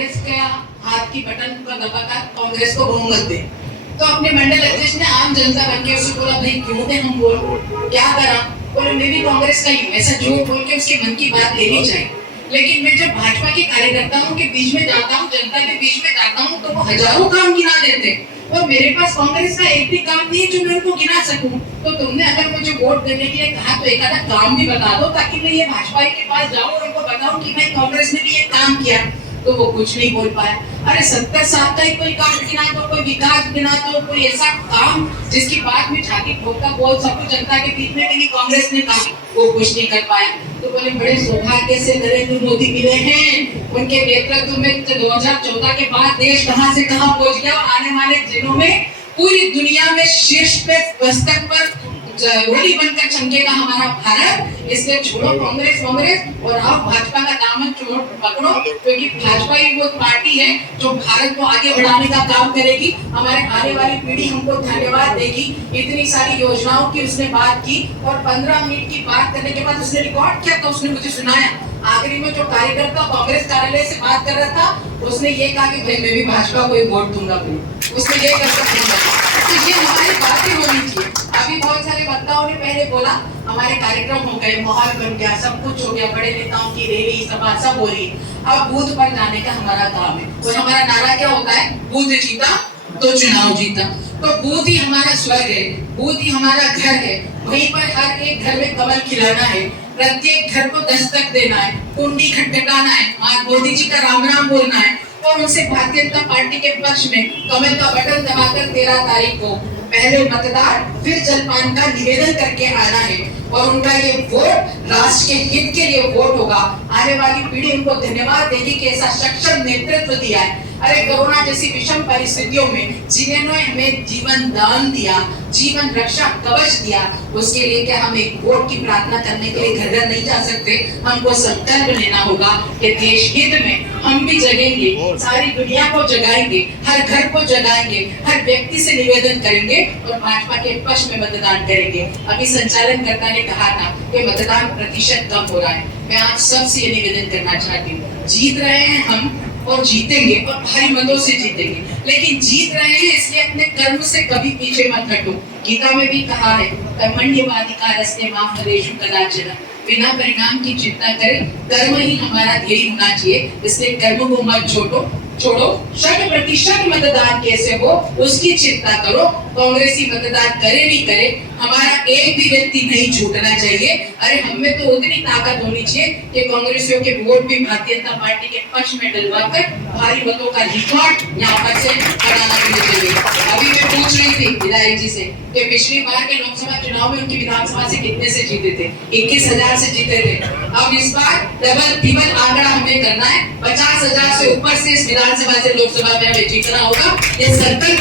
कांग्रेस का हाथ की बटन का दबाकर कांग्रेस को बहुमत दे। तो अपने मंडल अध्यक्ष ने आम जनता बन के उससे बोला, भाई क्यों दे हम वोट, क्या करा? बोले मैं भी कांग्रेस का ही हूँ। ऐसा झूठ बोल के उसके मन की बात लेनी चाहिए। लेकिन मैं जब भाजपा के कार्यकर्ताओं के बीच में जाता हूँ, जनता के बीच में जाता हूँ, तो वो हजारों काम गिना देते, और मेरे पास कांग्रेस का एक भी काम नहीं है जो मैं उनको गिना सकूं। तो तुमने अगर मुझे वोट देने के लिए कहा तो एक आधा काम भी बता दो, ताकि मैं ये भाजपा के पास जाऊं और उनको बताऊं कि भाई कांग्रेस ने भी ये काम किया। तो वो कुछ नहीं बोल पाया। अरे 70 साल का ही कोई काम गिना दो, कोई विकास गिना दो, कोई ऐसा काम जिसकी बात में छाती ठोककर बोल सकूं जनता के बीच में कि कांग्रेस ने काम, वो कुछ नहीं कर पाया। तो बोले बड़े सौभाग्य से नरेंद्र मोदी मिले हैं, उनके नेतृत्व में 2014 के बाद देश कहां से कहां पहुंच गया, और आने वाले दिनों में पूरी दुनिया में शीर्ष पे दस्तक पर होली बनकर चमकेगा हमारा भारत। इसलिए छोड़ो कांग्रेस और आओ भाजपा का दामन पकड़ो, क्योंकि भाजपा ही वो पार्टी है जो भारत को आगे बढ़ाने का काम करेगी। हमारे आने वाली पीढ़ी हमको धन्यवाद देगी। इतनी सारी योजनाओं की उसने बात की, और 15 मिनट की बात करने के बाद उसने रिकॉर्ड किया, तो उसने मुझे सुनाया। आखिरी में जो कार्यकर्ता कांग्रेस कार्यालय से बात कर रहा था, उसने ये कहा कि भाई मैं भी भाजपा को ही वोट दूंगा। उसने ये कर सकता। तो ये हमारी बातें होनी चाहिए। अभी बहुत सारे वक्ताओं ने पहले बोला, हमारे कार्यक्रम हो गए, माहौल बन गया, सब कुछ हो गया, बड़े नेताओं की रैली सभा सब हो रही है। अब बूथ पर जाने का हमारा काम है, और हमारा नारा क्या होता है? बूथ जीता तो चुनाव जीता। तो बूथ ही हमारा स्वर्ग है, बूथ ही हमारा घर है। वहीं पर हर एक घर में कमल खिलाना है, प्रत्येक घर को दस्तक देना है, कुंडी खटखटाना है, मां मोदी जी का राम राम बोलना है, और उनसे भारतीय जनता पार्टी के पक्ष में कमल का बटन दबाकर 13 तारीख को पहले मतदान फिर जलपान का निवेदन करके आना है। और उनका ये वोट राष्ट्र के हित के लिए वोट होगा। आने वाली पीढ़ी उनको धन्यवाद देगी कि ऐसा सक्षम नेतृत्व दिया है। अरे कोरोना जैसी विषम परिस्थितियों में जिन्होंने हमें जीवन दान दिया, जीवन रक्षा कवच दिया, उसके लिए क्या हम एक वोट की प्रार्थना करने के लिए घर घर नहीं जा सकते? हमको संकल्प लेना होगा कि देश हित में हम भी जगेंगे, सारी दुनिया को जगाएंगे, हर घर को जगाएंगे, हर व्यक्ति से निवेदन करेंगे और भाजपा के पक्ष में मतदान करेंगे। अभी संचालनकर्ता ने कहा था कि मतदान प्रतिशत कम हो रहा है। मैं आप सबसे ये निवेदन करना चाहती हूँ, जीत रहे हैं हम और जीतेंगे, और भारी मतों से जीतेंगे। लेकिन जीत रहे हैं इसलिए अपने कर्म से कभी पीछे मत हटो। गीता में भी कहा है, कर्मण्येवाधिकारस्ते मा फलेषु कदाचन, बिना परिणाम की चिंता करे, कर्म ही हमारा ध्येय होना चाहिए। इसलिए कर्म को मत छोड़ो। 100% मतदान कैसे हो उसकी चिंता करो। कांग्रेसी मतदान करे नहीं करे, हमारा एक भी व्यक्ति नहीं छूटना चाहिए। अरे हमें तो उतनी ताकत होनी चाहिए कि कांग्रेसियों के वोट भी भारतीय जनता पार्टी के पक्ष में डलवाकर भारी मतों का रिकॉर्ड यहाँ पर से बनाना चाहिए। अभी मैं पूछ रही थी विधायक जी से कि पिछली बार के लोकसभा चुनाव में उनकी विधानसभा से कितने से जीते थे? 21,000 से जीते थे। अब इस बार डबल ट्रिपल आंकड़ा हमें करना है, 50,000 से ऊपर से इस विधानसभा से लोकसभा में हमें जीतना होगा। ये संकल्प